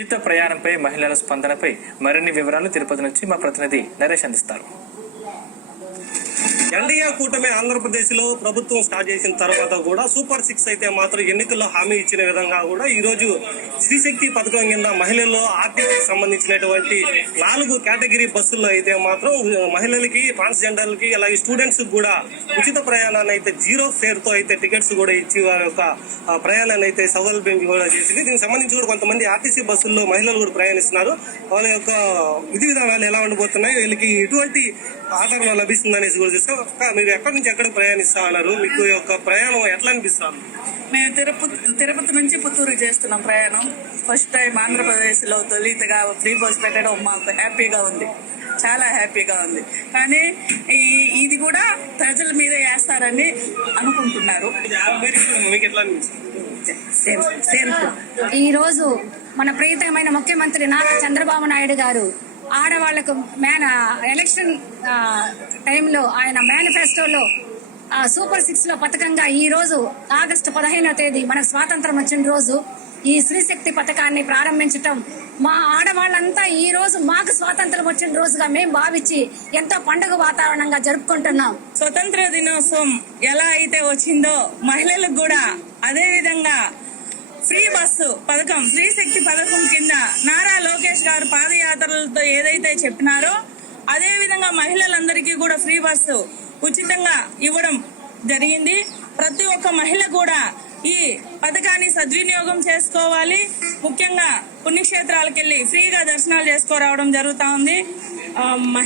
ఉచిత ప్రయాణంపై మహిళల స్పందనపై మరిన్ని వివరాలు తిరుపతి నుంచి మా ప్రతినిధి నరేష్ అందిస్తారు. ఎన్డీఏ కూటమి ఆంధ్రప్రదేశ్ లో ప్రభుత్వం స్టార్ట్ చేసిన తర్వాత కూడా సూపర్ 6 అయితే మాత్రం ఎన్నికల్లో హామీ ఇచ్చిన విధంగా కూడా ఈ రోజు శ్రీశక్తి పథకం కింద మహిళల్లో ఆర్టీసీకి సంబంధించినటువంటి 4 కేటగిరీ బస్సుల్లో అయితే మాత్రం మహిళలకి, ట్రాన్స్జెండర్లకి, అలాగే స్టూడెంట్స్ కూడా ఉచిత ప్రయాణాన్ని అయితే 0 ఫేర్ తో అయితే టికెట్స్ కూడా ఇచ్చి వారి యొక్క ప్రయాణాన్ని అయితే సౌలభ్యం కూడా చేసింది. దీనికి సంబంధించి కూడా కొంతమంది ఆర్టీసీ బస్సుల్లో మహిళలు కూడా ప్రయాణిస్తున్నారు. వాళ్ళ యొక్క విధి విధానాలు ఎలా ఉండబోతున్నాయి, వీళ్ళకి ఎటువంటి ఆదరణ లభిస్తుందనేసి కూడా చూస్తే మీరు ఎక్కడి నుంచి ఎక్కడికి ప్రయాణిస్తా ఉన్నారు, మీకు యొక్క ప్రయాణం ఎట్లా అనిపిస్తారు? మేము తిరుపతి నుంచి పుత్తూరు చేస్తున్నాం ప్రయాణం. ఫస్ట్ టైం ఆంధ్రప్రదేశ్ లో తొలితగా ఫ్రీ బస్ పెట్టడం మాకు హ్యాపీగా ఉంది, చాలా హ్యాపీగా ఉంది. కానీ ఇది కూడా ప్రజల మీద వేస్తారని అనుకుంటున్నారు. మీకు ఎట్లా అనిపిస్తుంది? ఈ రోజు మన ప్రియతమైన ముఖ్యమంత్రి నారా చంద్రబాబు నాయుడు గారు ఆడవాళ్లకు ఎలక్షన్ టైంలో ఆయన మేనిఫెస్టోలో సూపర్ 6 లో పథకంగా ఈ రోజు ఆగస్టు 15వ తేదీ మనకు స్వాతంత్రం వచ్చిన రోజు ఈ స్త్రీశక్తి పథకాన్ని ప్రారంభించటం మా ఆడవాళ్ళంతా ఈ రోజు మాకు స్వాతంత్రం వచ్చిన రోజుగా మేము భావించి ఎంతో పండుగ వాతావరణంగా జరుపుకుంటున్నాం. స్వతంత్ర దినోత్సవం ఎలా అయితే వచ్చిందో మహిళలకు కూడా అదే విధంగా ఫ్రీ బస్సు పథకం, స్త్రీశక్తి పథకం కింద నారా లోకేష్ గారు పాదయాత్రలతో ఏదైతే చెప్పినారో అదే విధంగా మహిళలందరికీ కూడా ఫ్రీ బస్సు ఉచితంగా ఇవ్వడం జరిగింది. ప్రతి ఒక్క మహిళ కూడా ఈ పథకాన్ని సద్వినియోగం చేసుకోవాలి. ముఖ్యంగా పుణ్యక్షేత్రాలకు వెళ్లి ఫ్రీగా దర్శనాలు చేసుకోరావడం జరుగుతా ఉంది.